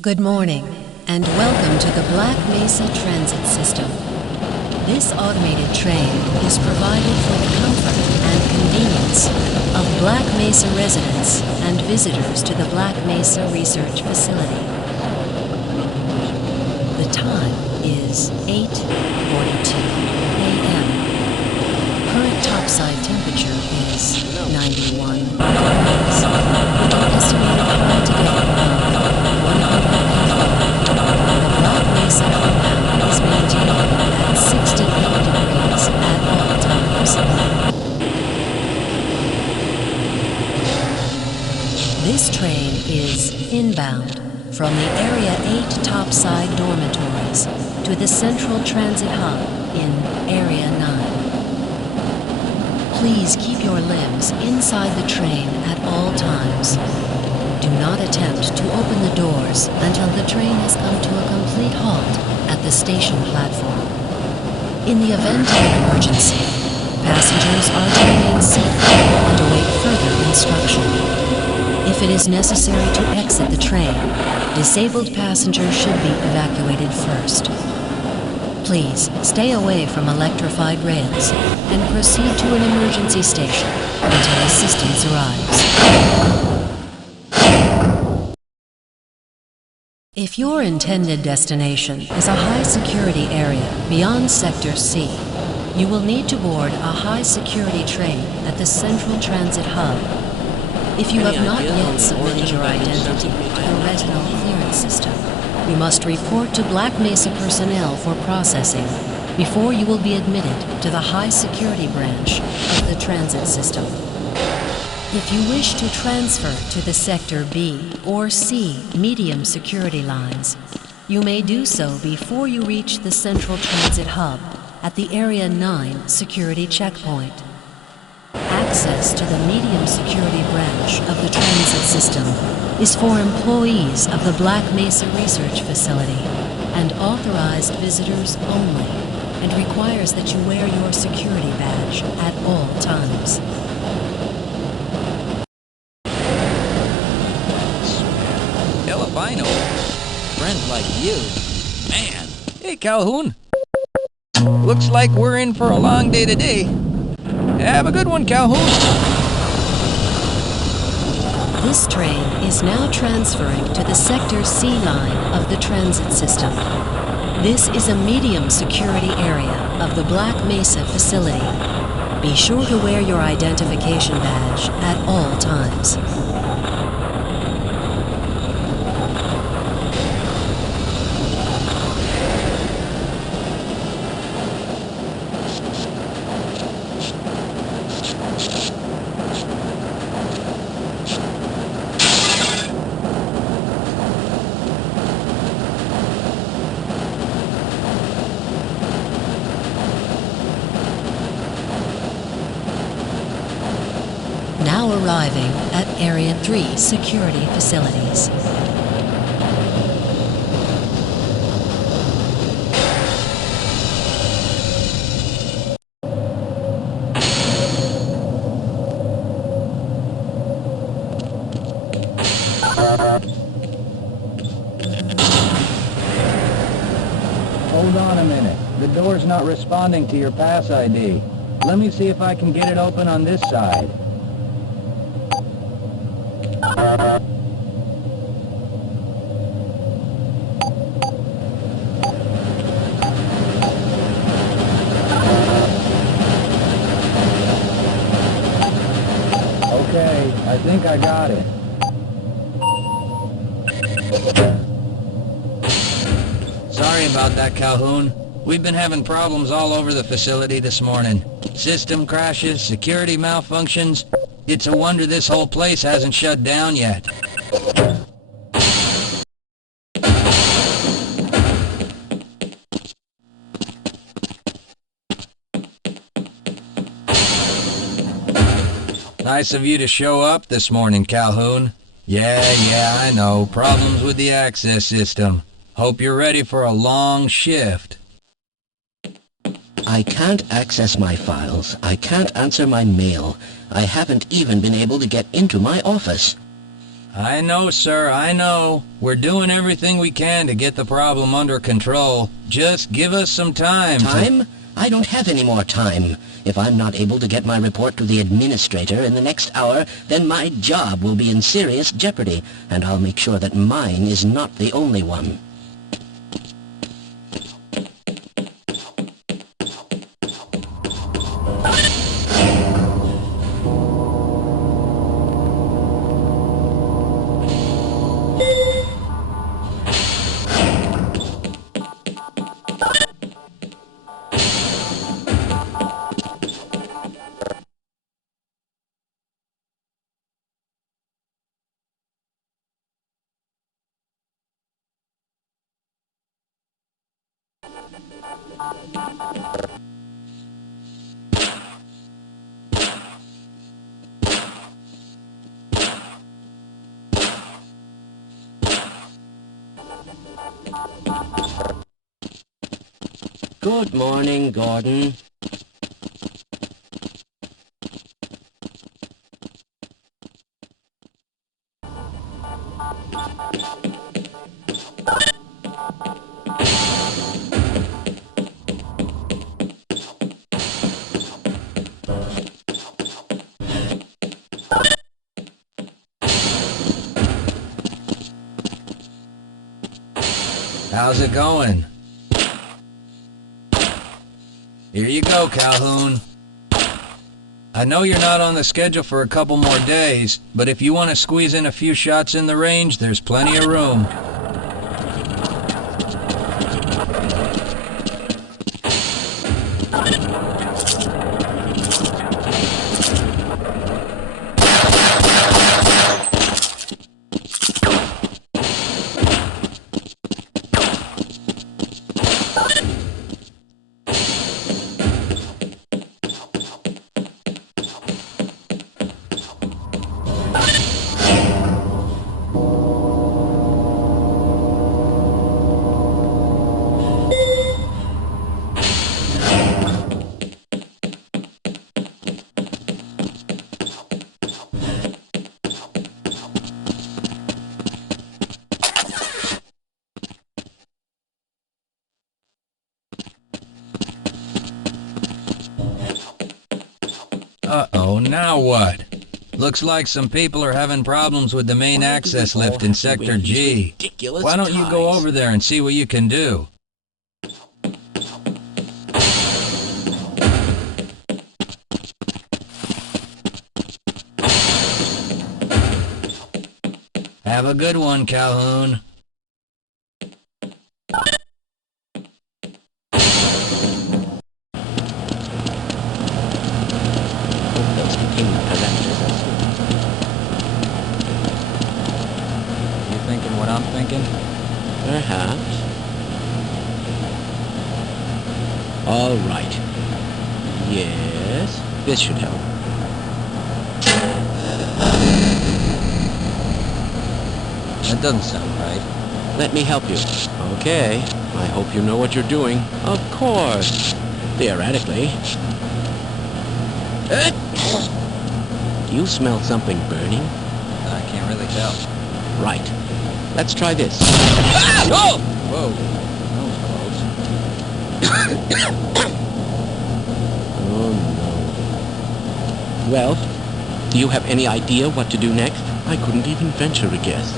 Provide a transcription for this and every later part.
Good morning, and welcome to the Black Mesa Transit System. This automated train is provided for the comfort and convenience of Black Mesa residents and visitors to the Black Mesa Research Facility. The time is 8:42 a.m. Current topside temperature is 91 degrees, with an estimated high today of 104. The Black Mesa compound is maintained at 68 degrees at all times. This train is inbound from the Area 8 topside dormitories to the Central Transit Hub in Area 9. Please keep your limbs inside the train at all times. Do not attempt to open the doors until the train has come to a complete halt at the station platform. In the event of an emergency, passengers are to remain seated and await further instruction. If it is necessary to exit the train, disabled passengers should be evacuated first. Please stay away from electrified rails and proceed to an emergency station until assistance arrives. If your intended destination is a high-security area beyond Sector C, you will need to board a high-security train at the Central Transit Hub. If you have not yet submitted your identity to the retinal clearance system, you must report to Black Mesa personnel for processing before you will be admitted to the high-security branch of the transit system. If you wish to transfer to the Sector B or C medium security lines, you may do so before you reach the Central Transit Hub at the Area 9 security checkpoint. Access to the medium security branch of the transit system is for employees of the Black Mesa Research Facility and authorized visitors only, and requires that you wear your security badge at all times. Hell if I know. Friends like you. Man. Hey, Calhoun. Looks like we're in for a long day today. Have a good one, Calhoun. This train is now transferring to the Sector C line of the transit system. This is a medium security area of the Black Mesa facility. Be sure to wear your identification badge at all times. Now arriving at Area 3 security facilities. Hold on a minute. The door's not responding to your pass ID. Let me see if I can get it open on this side. Okay, I think I got it. Sorry about that, Calhoun. We've been having problems all over the facility this morning. System crashes, security malfunctions. It's a wonder this whole place hasn't shut down yet. Nice of you to show up this morning, Calhoun. Yeah, I know. Problems with the access system. Hope you're ready for a long shift. I can't access my files. I can't answer my mail. I haven't even been able to get into my office. I know, sir, I know. We're doing everything we can to get the problem under control. Just give us some time. Time? I don't have any more time. If I'm not able to get my report to the administrator in the next hour, then my job will be in serious jeopardy, and I'll make sure that mine is not the only one. Good morning, Gordon. How's it going? Here you go, Calhoun. I know you're not on the schedule for a couple more days, but if you want to squeeze in a few shots in the range, there's plenty of room. Uh-oh, now what? Looks like some people are having problems with the main access lift in Sector G. Why don't you go over there and see what you can do? Have a good one, Calhoun. You thinking what I'm thinking? Perhaps. All right. Yes, this should help. That doesn't sound right. Let me help you. Okay. I hope you know what you're doing. Of course. Theoretically. Do you smell something burning? I can't really tell. Right. Let's try this. Ah! Oh! Whoa. That was close. Oh, no. Well, do you have any idea what to do next? I couldn't even venture a guess.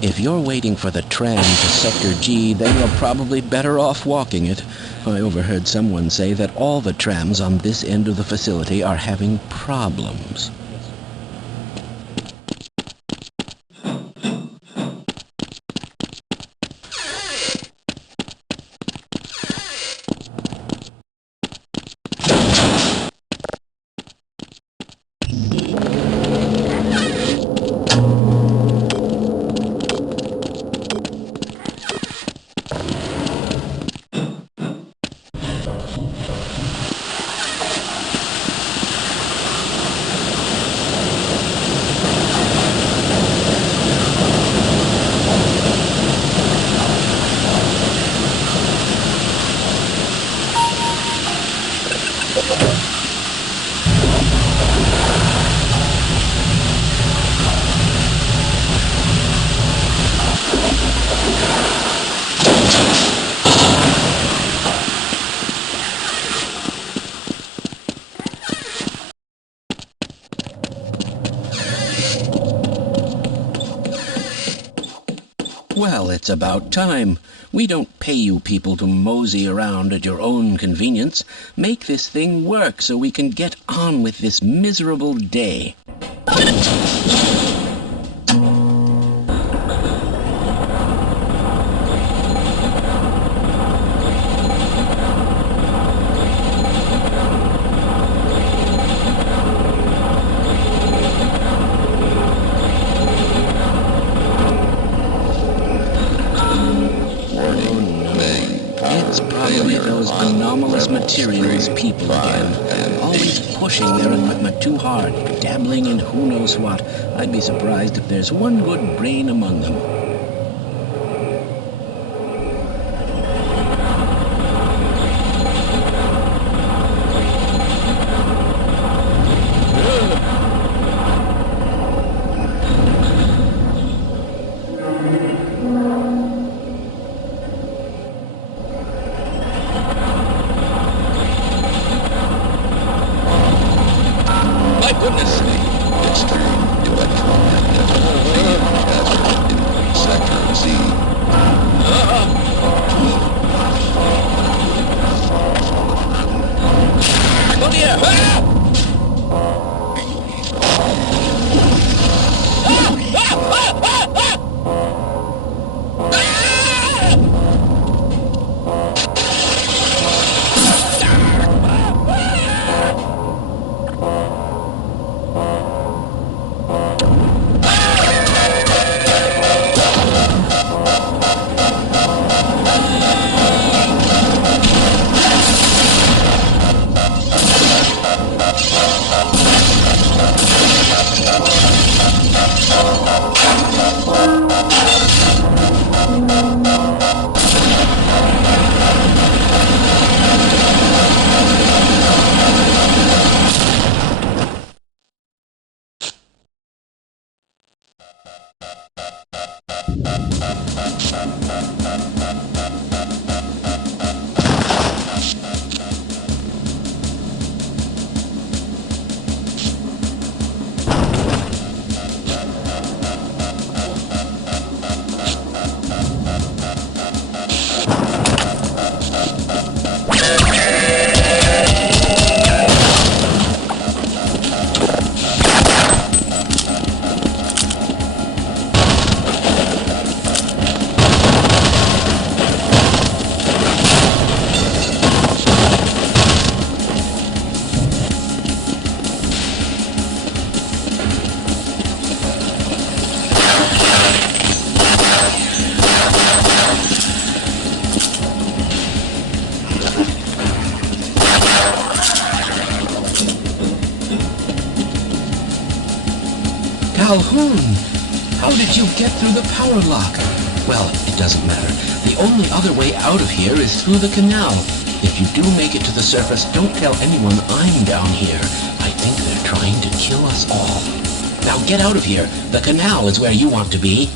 If you're waiting for the tram to Sector G, then you're probably better off walking it. I overheard someone say that all the trams on this end of the facility are having problems. Well, it's about time. We don't pay you people to mosey around at your own convenience. Make this thing work so we can get on with this miserable day. It's probably those anomalous materials people again. Always pushing their equipment too hard, dabbling in who knows what. I'd be surprised if there's one good brain among them. Goodness sake, extreme electromagnetic field hazard in Sector Z. Claudia! Calhoun! How did you get through the power lock? Well, it doesn't matter. The only other way out of here is through the canal. If you do make it to the surface, don't tell anyone I'm down here. I think they're trying to kill us all. Now get out of here. The canal is where you want to be.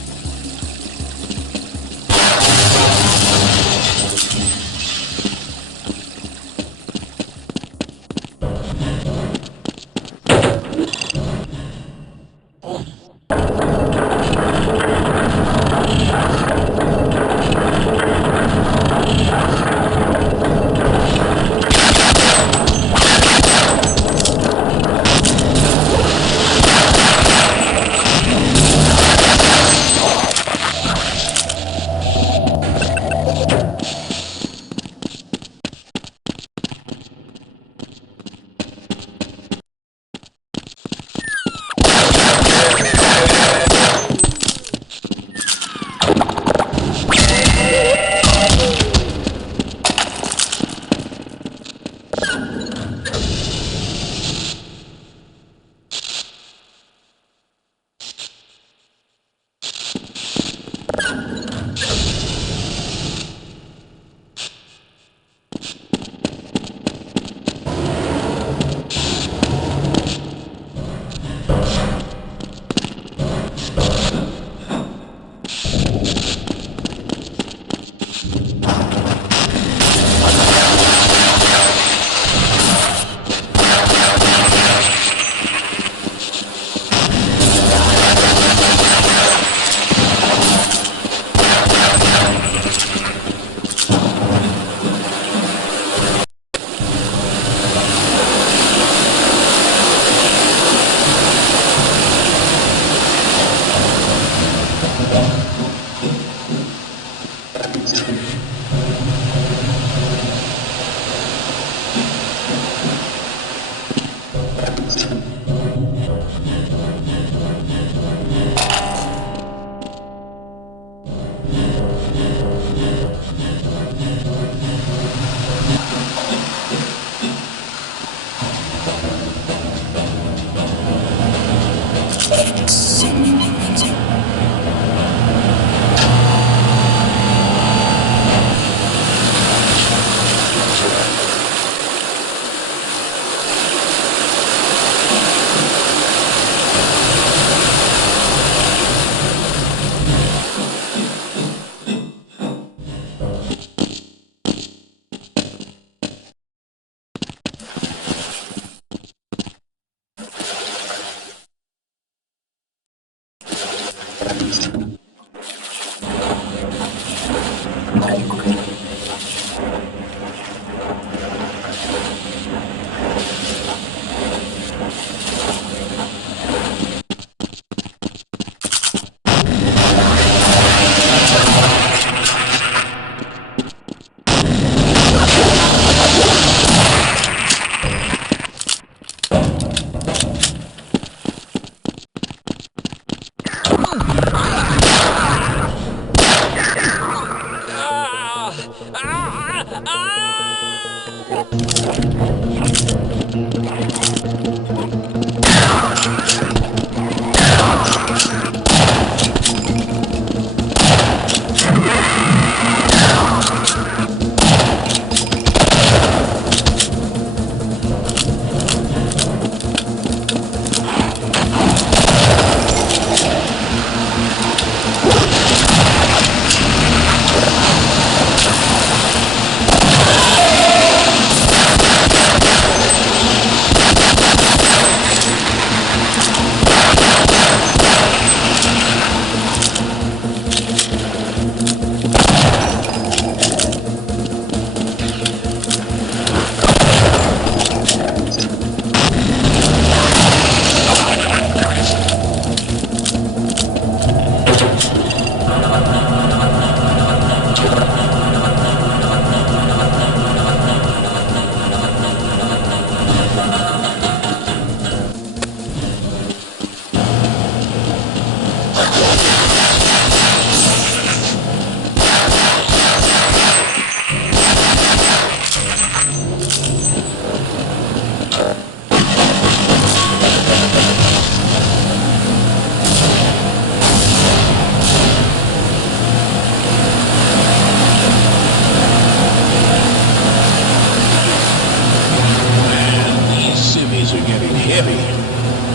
These civvies are getting heavy.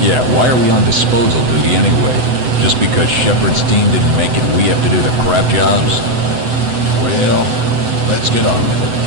Yeah, why are we on disposal duty anyway? Just because Shepard's team didn't make it, we have to do the crap jobs? Well, let's get on with it.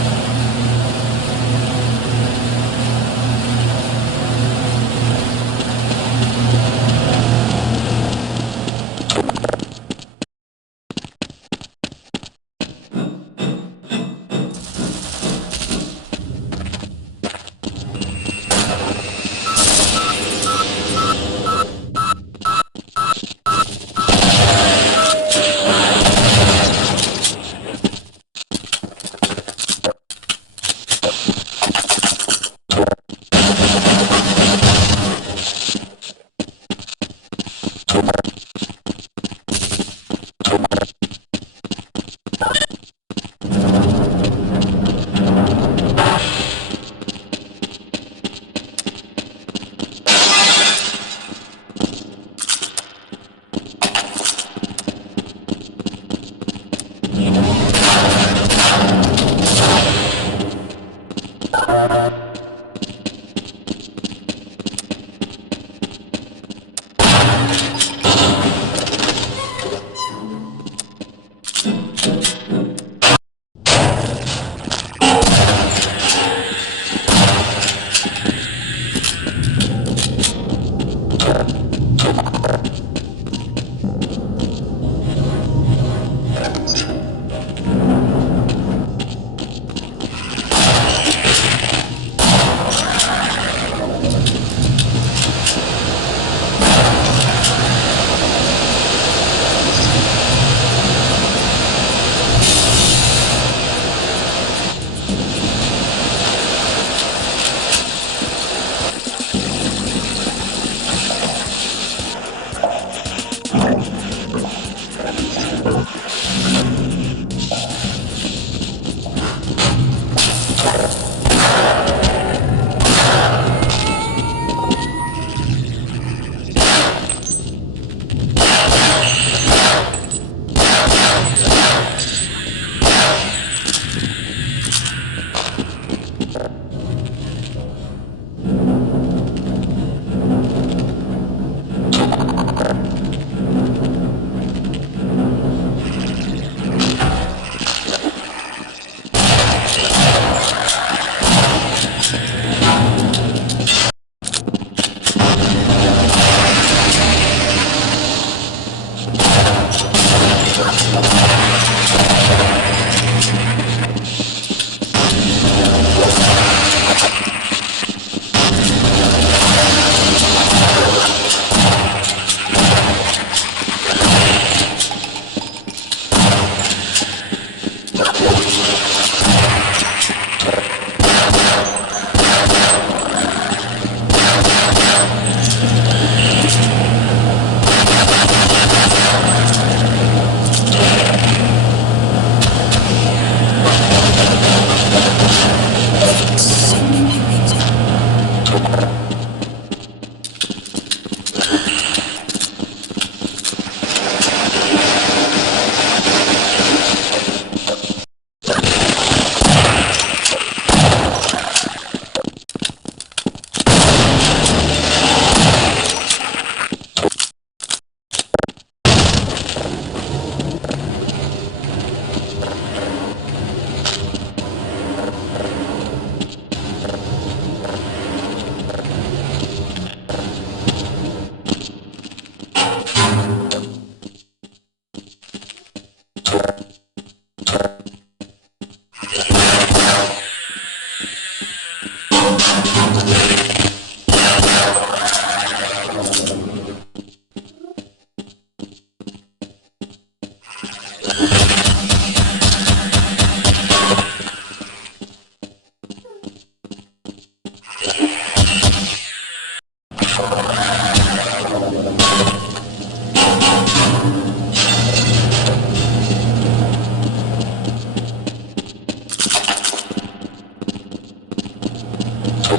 I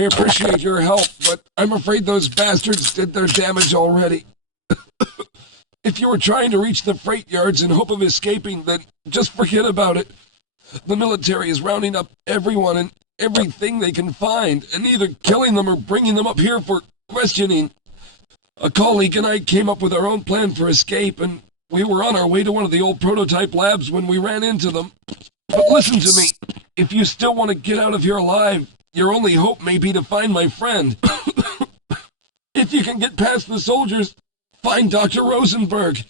appreciate your help, but I'm afraid those bastards did their damage already. If you were trying to reach the freight yards in hope of escaping, then just forget about it. The military is rounding up everyone and everything they can find, and either killing them or bringing them up here for questioning. A colleague and I came up with our own plan for escape, and we were on our way to one of the old prototype labs when we ran into them. But listen to me. If you still want to get out of here alive, your only hope may be to find my friend. If you can get past the soldiers, find Dr. Rosenberg.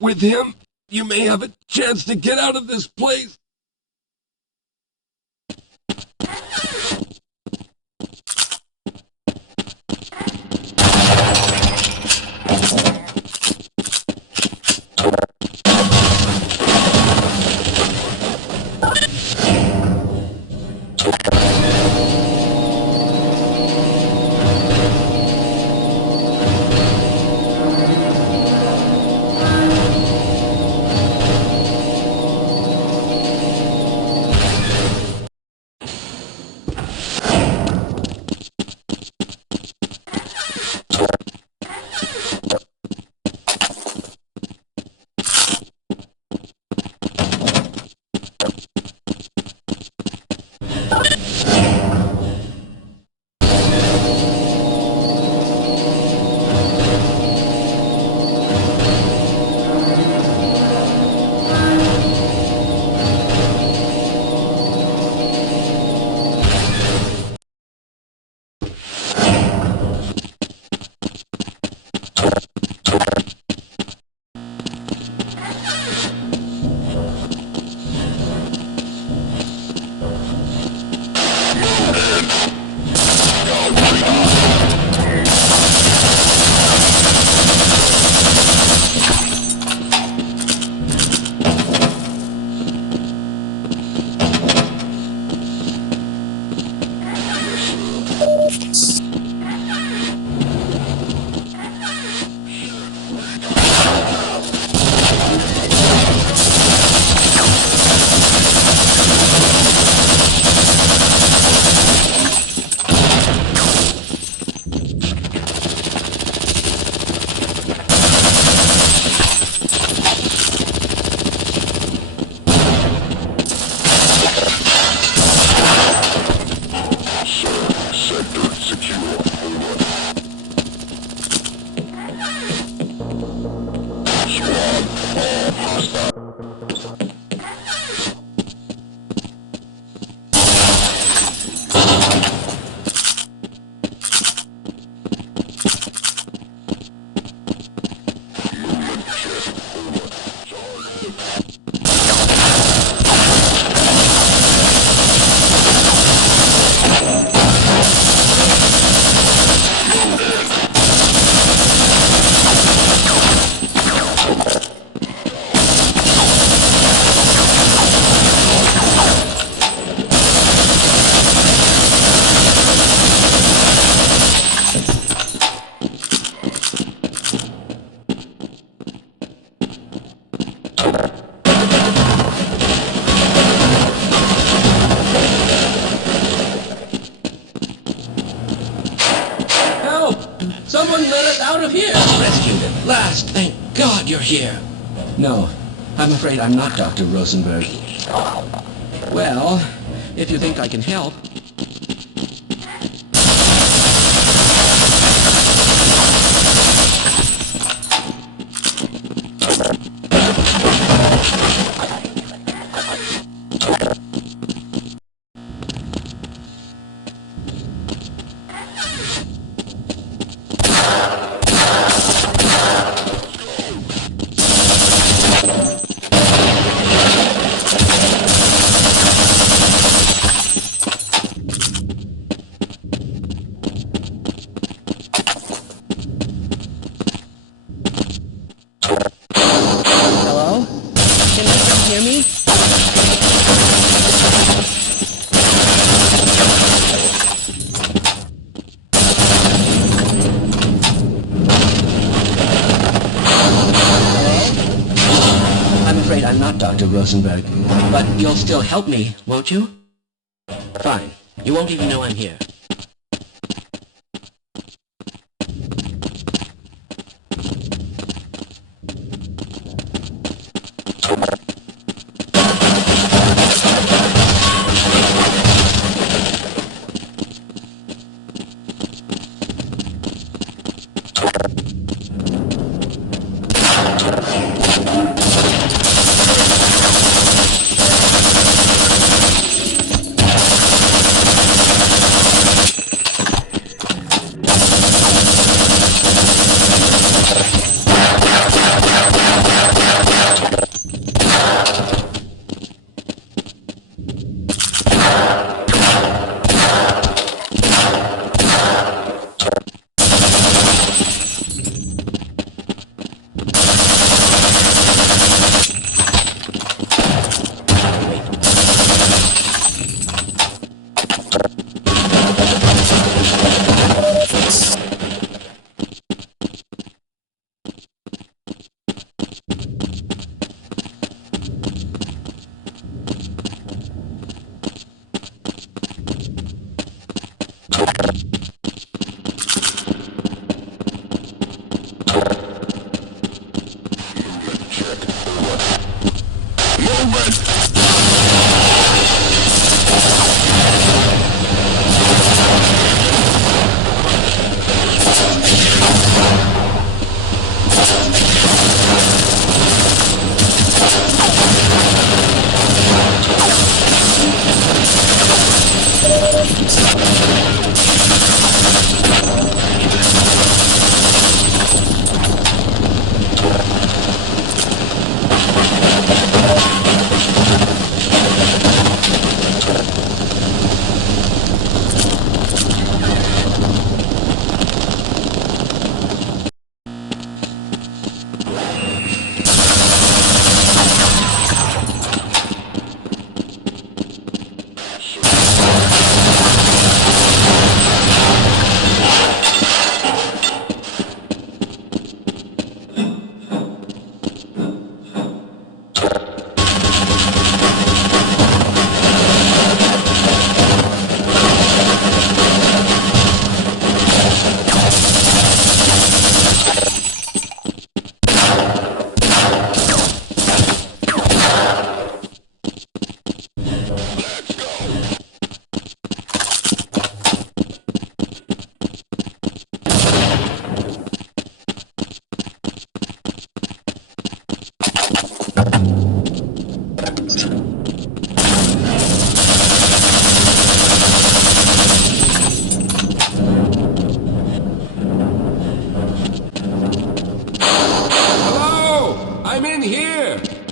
With him, you may have a chance to get out of this place. Someone let us out of here! Rescued at last! Thank God you're here! No, I'm afraid I'm not Dr. Rosenberg. Well, if you think I can help... I'm not Dr. Rosenberg. But you'll still help me, won't you? Fine. You won't even know I'm here.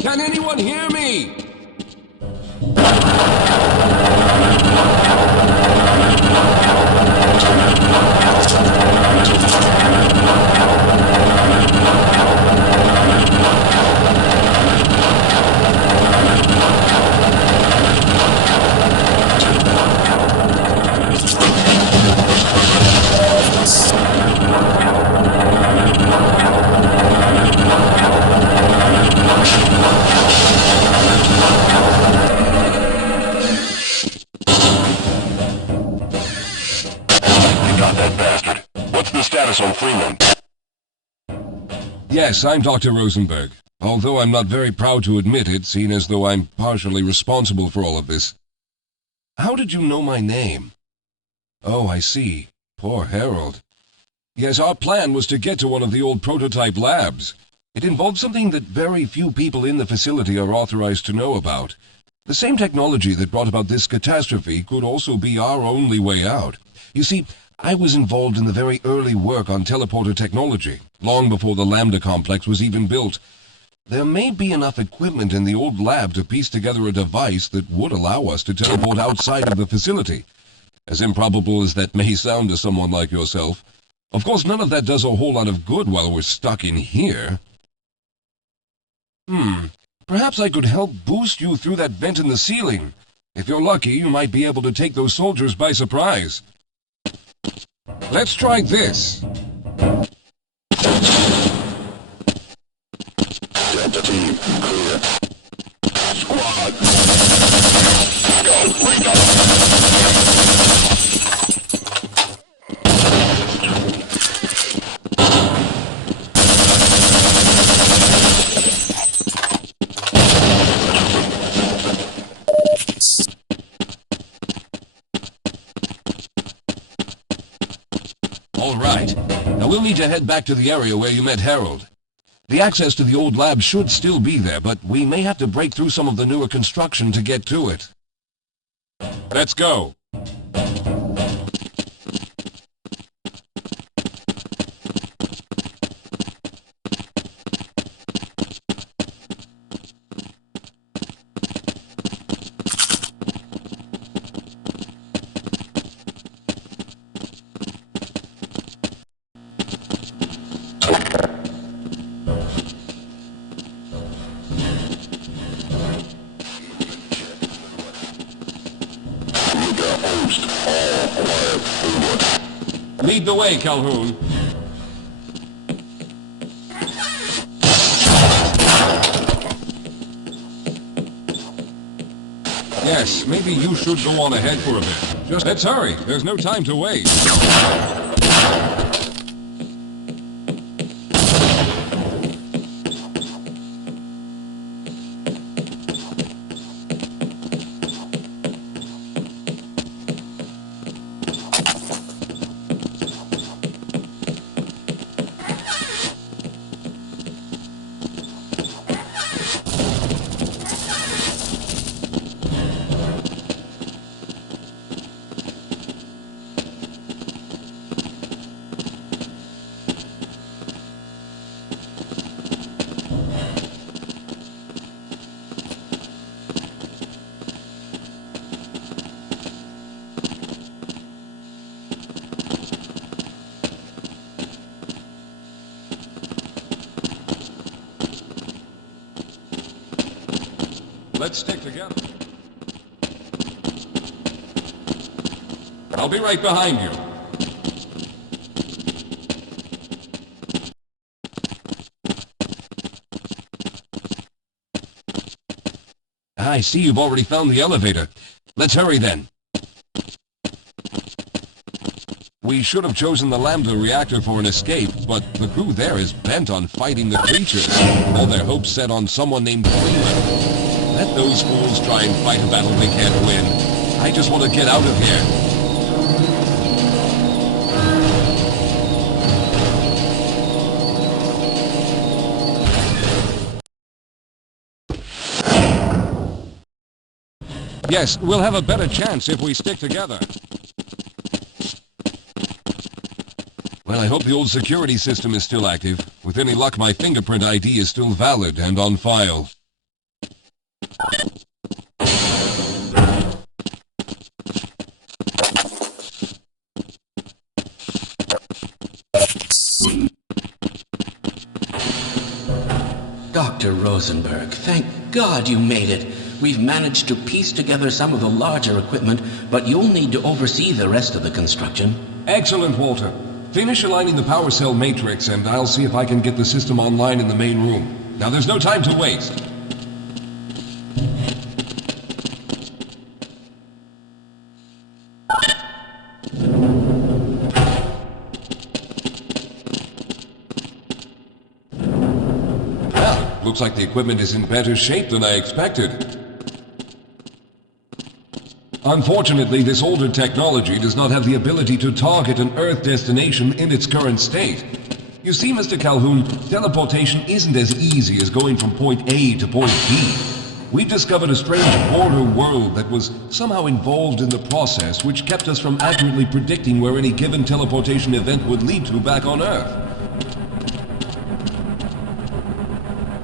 Can anyone hear me? Yes, I'm Dr. Rosenberg, although I'm not very proud to admit it, seeing as though I'm partially responsible for all of this. How did you know my name? Oh, I see. Poor Harold. Yes, our plan was to get to one of the old prototype labs. It involved something that very few people in the facility are authorized to know about. The same technology that brought about this catastrophe could also be our only way out. You see, I was involved in the very early work on teleporter technology, long before the Lambda complex was even built. There may be enough equipment in the old lab to piece together a device that would allow us to teleport outside of the facility. As improbable as that may sound to someone like yourself, of course none of that does a whole lot of good while we're stuck in here. Perhaps I could help boost you through that vent in the ceiling. If you're lucky, you might be able to take those soldiers by surprise. Let's try this. Delta team, clear. Now we'll need to head back to the area where you met Harold. The access to the old lab should still be there, but we may have to break through some of the newer construction to get to it. Let's go. Lead the way, Calhoun. Yes, maybe you should go on ahead for a bit. Just let's hurry. There's no time to waste. Let's stick together. I'll be right behind you. I see you've already found the elevator. Let's hurry then. We should have chosen the Lambda reactor for an escape, but the crew there is bent on fighting the creatures. All their hopes set on someone named Freeman. Let those fools try and fight a battle they can't win. I just want to get out of here. Yes, we'll have a better chance if we stick together. Well, I hope the old security system is still active. With any luck, my fingerprint ID is still valid and on file. Dr. Rosenberg, thank God you made it. We've managed to piece together some of the larger equipment, but you'll need to oversee the rest of the construction. Excellent, Walter. Finish aligning the power cell matrix, and I'll see if I can get the system online in the main room. Now, there's no time to waste. Well, looks like the equipment is in better shape than I expected. Unfortunately, this older technology does not have the ability to target an Earth destination in its current state. You see, Mr. Calhoun, teleportation isn't as easy as going from point A to point B. We've discovered a strange border world that was somehow involved in the process, which kept us from accurately predicting where any given teleportation event would lead to back on Earth.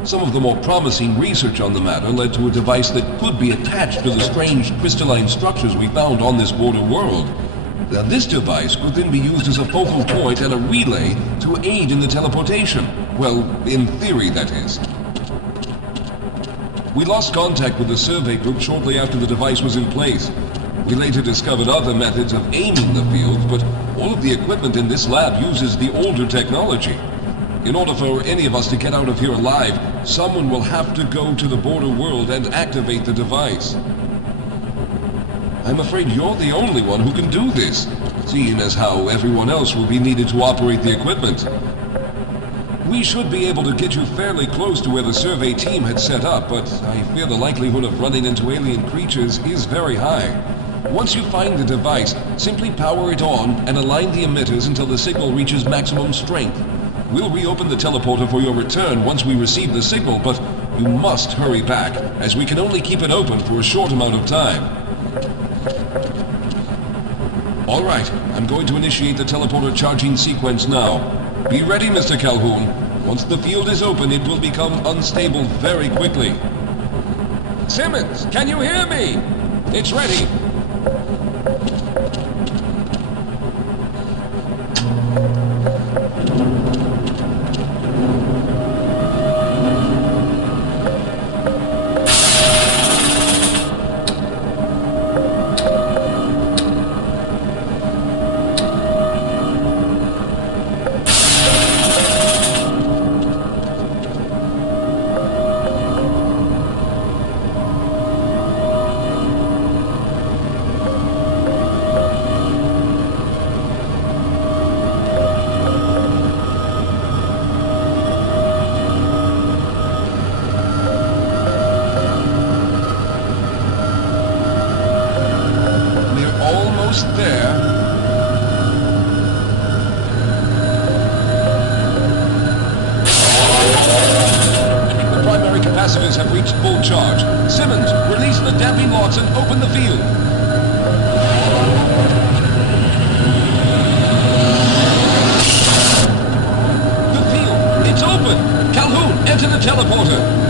Some of the more promising research on the matter led to a device that could be attached to the strange crystalline structures we found on this border world. Now, this device could then be used as a focal point and a relay to aid in the teleportation. Well, in theory, that is. We lost contact with the survey group shortly after the device was in place. We later discovered other methods of aiming the field, but all of the equipment in this lab uses the older technology. In order for any of us to get out of here alive, someone will have to go to the border world and activate the device. I'm afraid you're the only one who can do this, seeing as how everyone else will be needed to operate the equipment. We should be able to get you fairly close to where the survey team had set up, but I fear the likelihood of running into alien creatures is very high. Once you find the device, simply power it on and align the emitters until the signal reaches maximum strength. We'll reopen the teleporter for your return once we receive the signal, but you must hurry back, as we can only keep it open for a short amount of time. All right, I'm going to initiate the teleporter charging sequence now. Be ready, Mr. Calhoun. Once the field is open, it will become unstable very quickly. Simmons, can you hear me? It's ready. There. The primary capacitors have reached full charge. Simmons, release the damping locks and open the field. The field, it's open! Calhoun, enter the teleporter.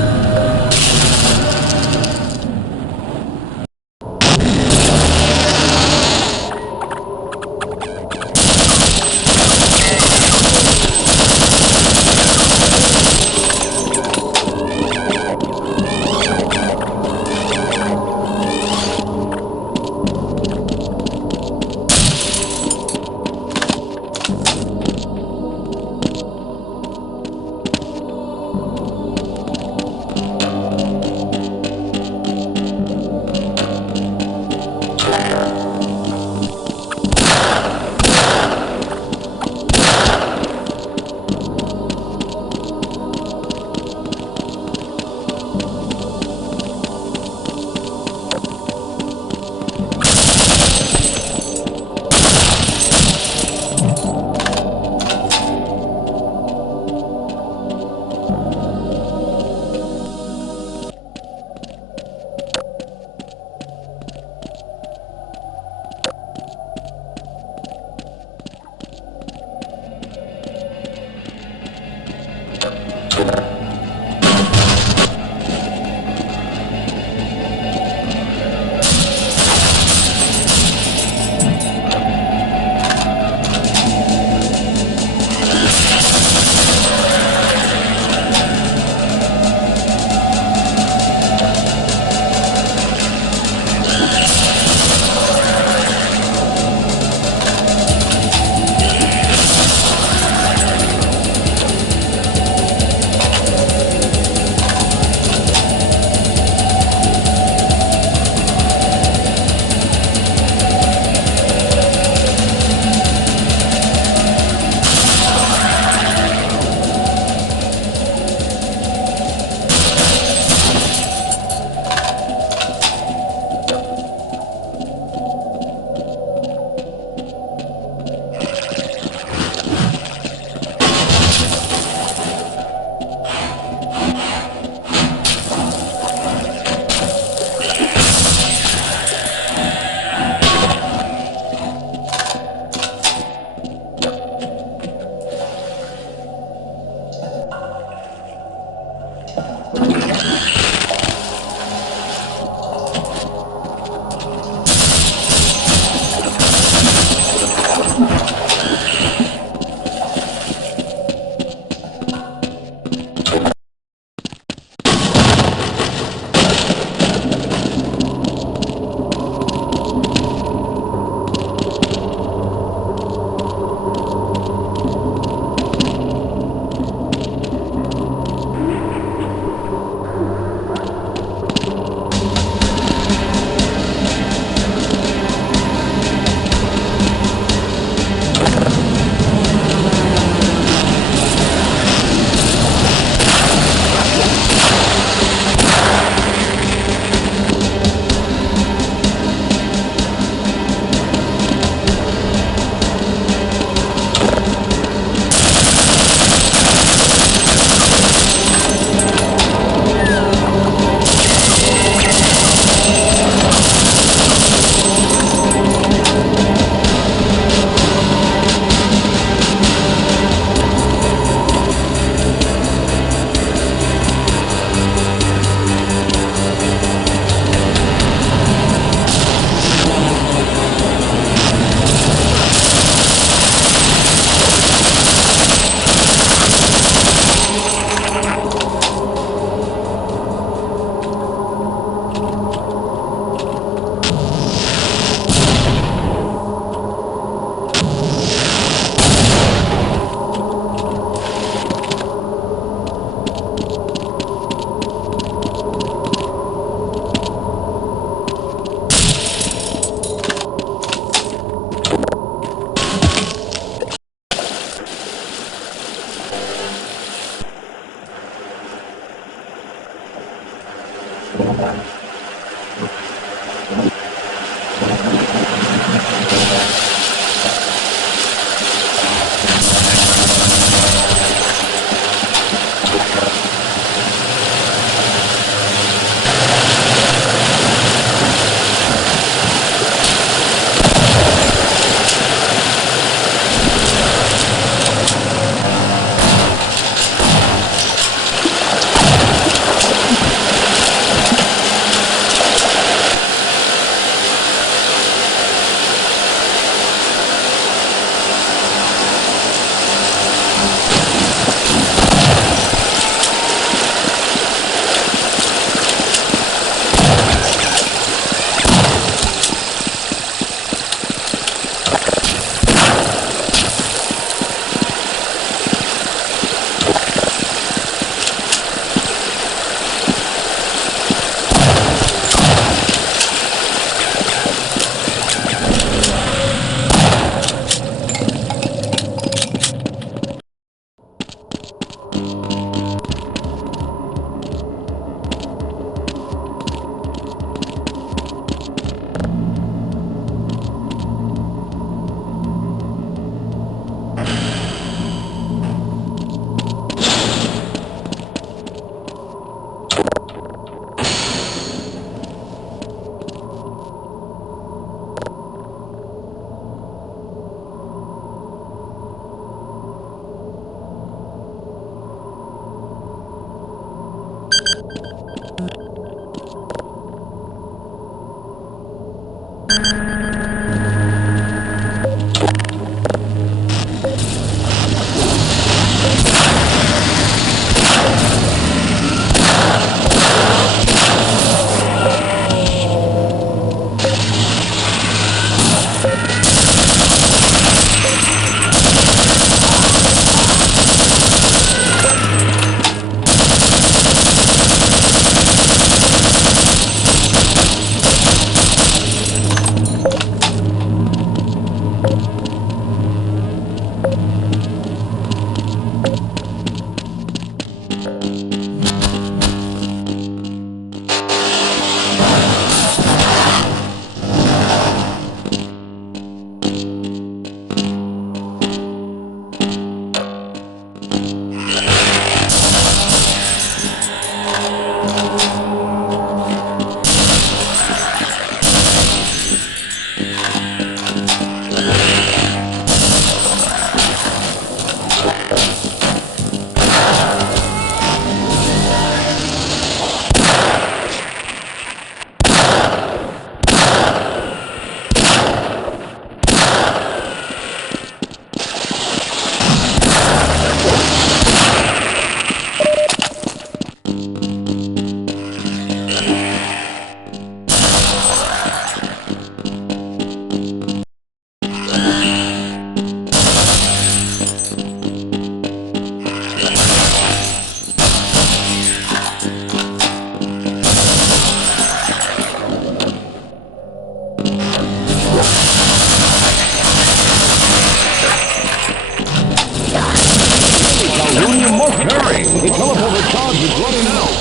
Hurry! The teleporter charge is running out!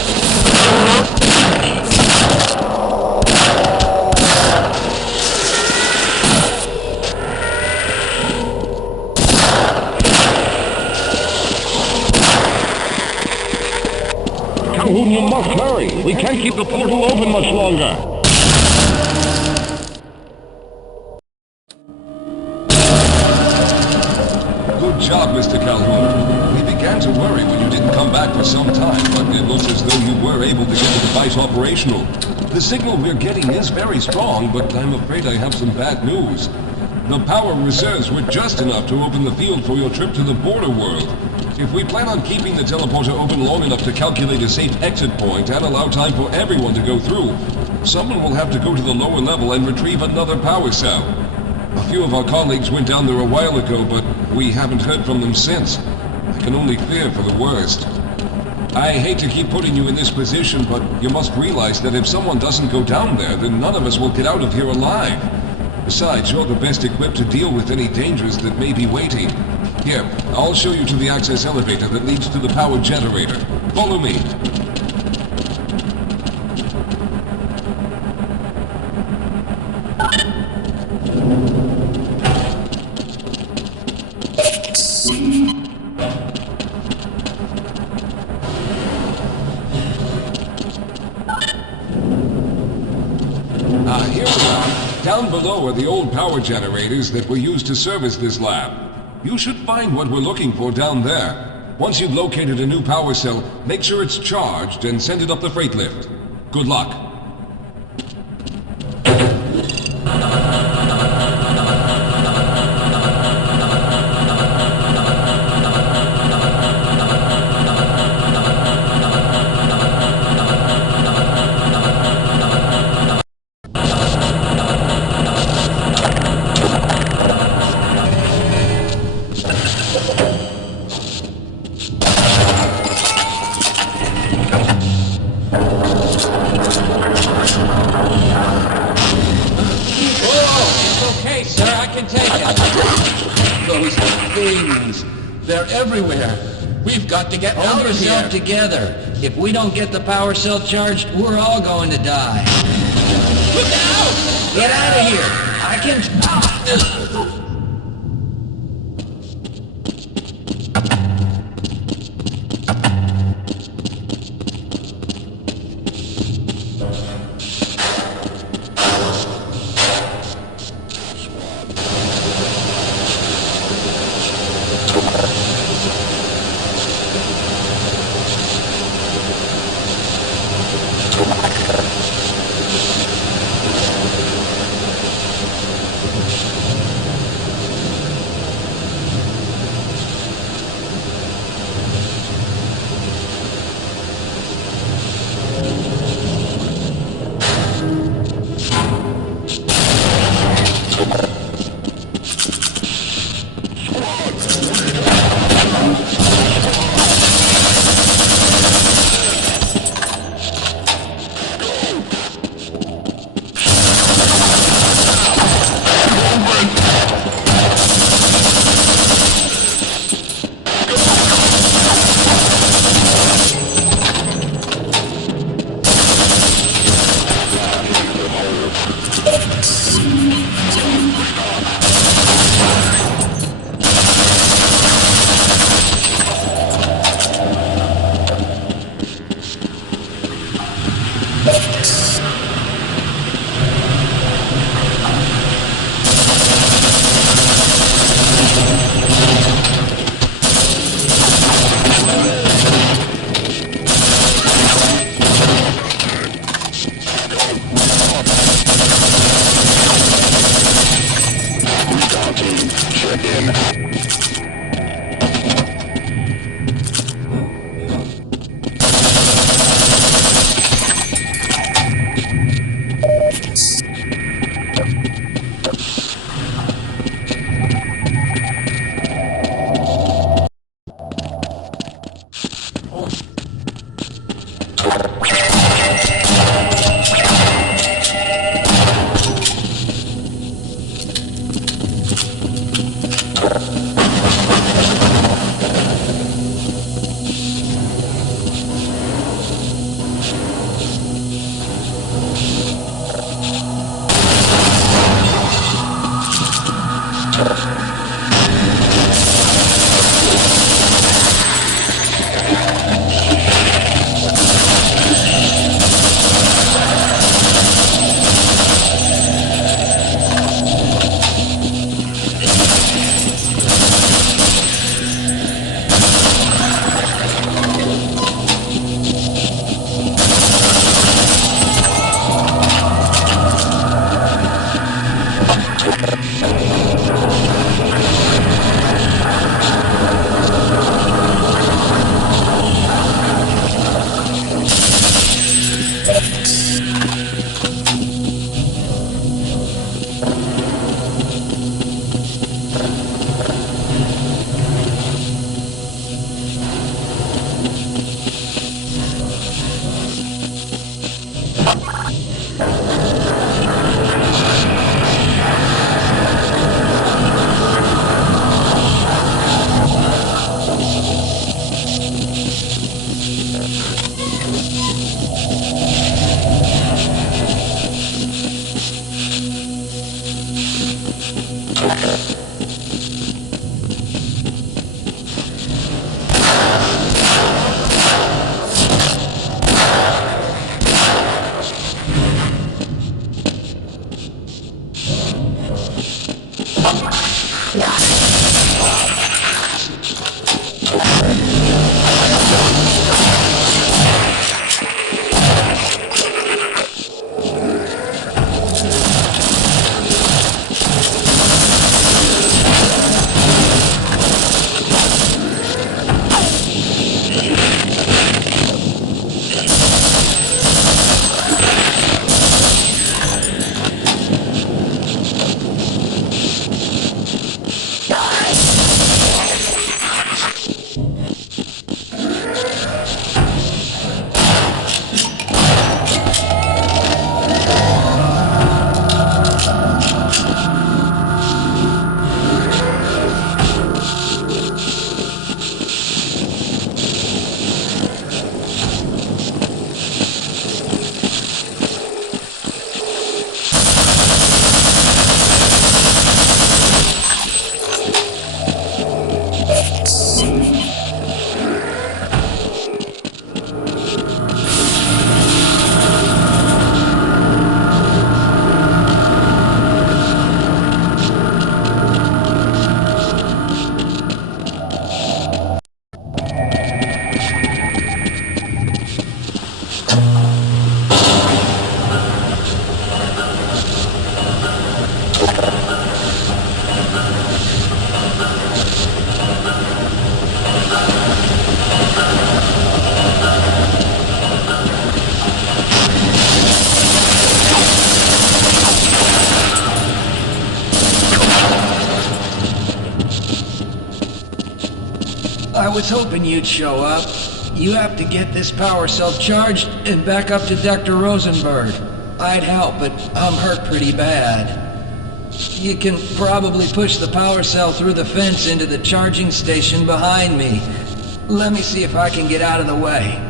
Calhoun, you must hurry! We can't keep the portal open much longer! Good job, Mr. Calhoun. We began to worry when you didn't come back for some time, but it looks as though you were able to get the device operational. The signal we're getting is very strong, but I'm afraid I have some bad news. The power reserves were just enough to open the field for your trip to the border world. If we plan on keeping the teleporter open long enough to calculate a safe exit point and allow time for everyone to go through, someone will have to go to the lower level and retrieve another power cell. A few of our colleagues went down there a while ago, but we haven't heard from them since. I can only fear for the worst. I hate to keep putting you in this position, but you must realize that if someone doesn't go down there, then none of us will get out of here alive. Besides, you're the best equipped to deal with any dangers that may be waiting. Here, I'll show you to the access elevator that leads to the power generator. Follow me. Here we are. Down below are the old power generators that were used to service this lab. You should find what we're looking for down there. Once you've located a new power cell, make sure it's charged and send it up the freight lift. Good luck. They're everywhere. We've got to get out of here. Hold yourself together. If we don't get the power cell charged, we're all going to die. Look out! Get out of here! I can... I was hoping you'd show up. You have to get this power cell charged and back up to Dr. Rosenberg. I'd help, but I'm hurt pretty bad. You can probably push the power cell through the fence into the charging station behind me. Let me see if I can get out of the way.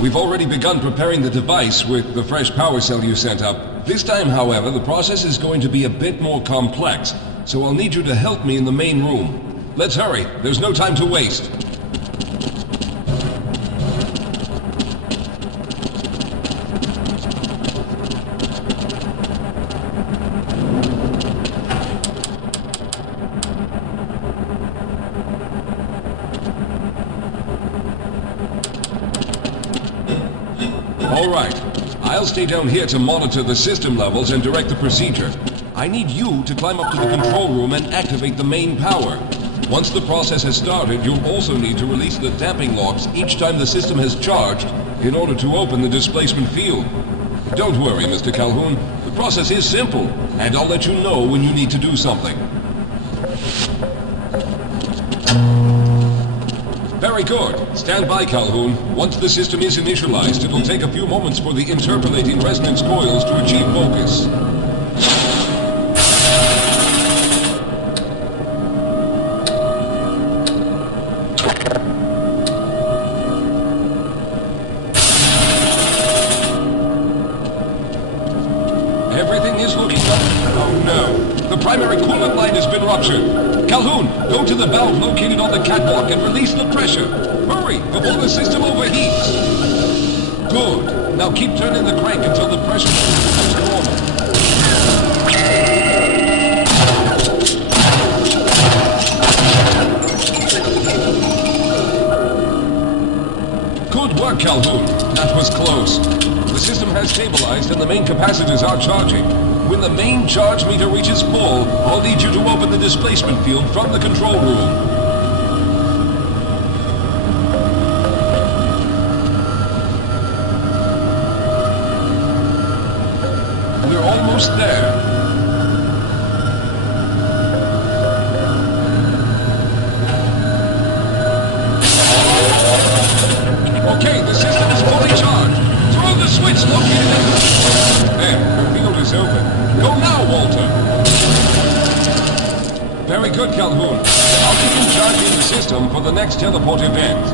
We've already begun preparing the device with the fresh power cell you sent up. This time, however, the process is going to be a bit more complex, so I'll need you to help me in the main room. Let's hurry. There's no time to waste. All right. I'll stay down here to monitor the system levels and direct the procedure. I need you to climb up to the control room and activate the main power. Once the process has started, you'll also need to release the damping locks each time the system has charged in order to open the displacement field. Don't worry, Mr. Calhoun. The process is simple, and I'll let you know when you need to do something. Very good. Stand by, Calhoun. Once the system is initialized, it'll take a few moments for the interpolating resonance coils to achieve focus. Everything is looking up. Oh no. The primary coolant line has been ruptured. Calhoun, go to the valve located on the catwalk and release the pressure. Hurry, before the system overheats. Good. Now keep turning the crank until the pressure becomes normal. Good work, Calhoun. That was close. The system has stabilized and the main capacitors are charging. When the main charge meter reaches full, I'll need you to open the displacement field from the control room. We're almost there. Okay, the system is fully charged. Throw the switch located at the... There, the field is open. Go now, Walter! Very good, Calhoun. I'll begin charging the system for the next teleport event.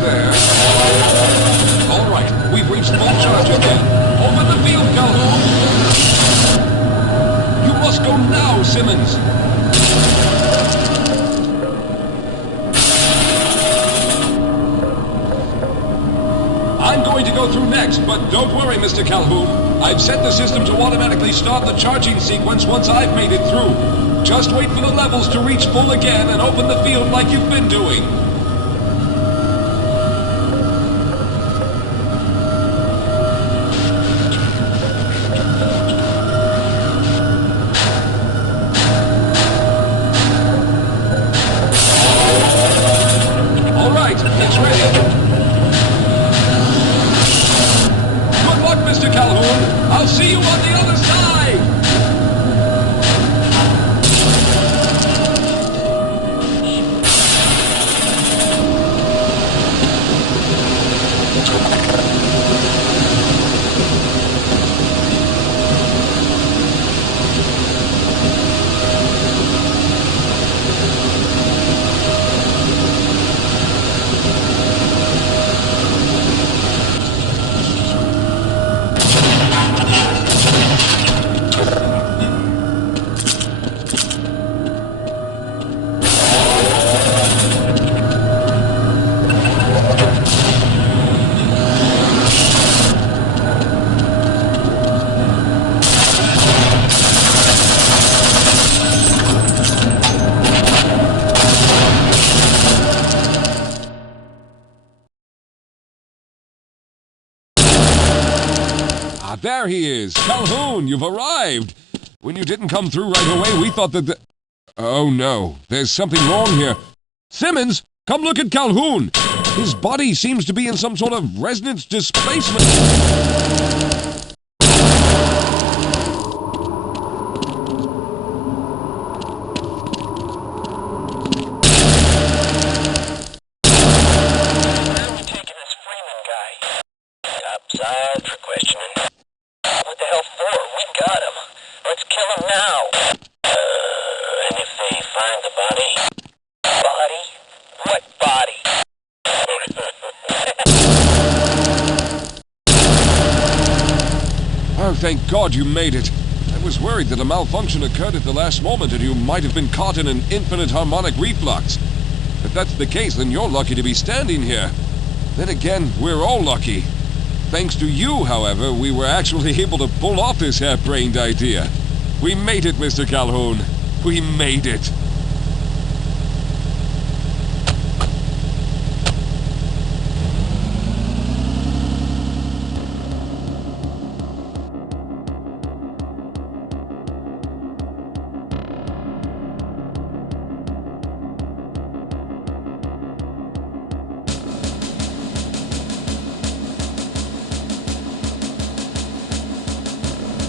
There. All right, we've reached full charge again. Open the field, Calhoun. You must go now, Simmons. I'm going to go through next, but don't worry, Mr. Calhoun. I've set the system to automatically start the charging sequence once I've made it through. Just wait for the levels to reach full again and open the field like you've been doing. There he is! Calhoun, you've arrived! When you didn't come through right away, we thought that Oh no, there's something wrong here. Simmons, come look at Calhoun! His body seems to be in some sort of resonance displacement. Topside for questioning. What the hell for? We got him. Let's kill him now. And if they find the body? Body? What body? Oh, thank God you made it. I was worried that a malfunction occurred at the last moment and you might have been caught in an infinite harmonic reflux. If that's the case, then you're lucky to be standing here. Then again, we're all lucky. Thanks to you, however, we were actually able to pull off this harebrained idea. We made it, Mr. Calhoun. We made it.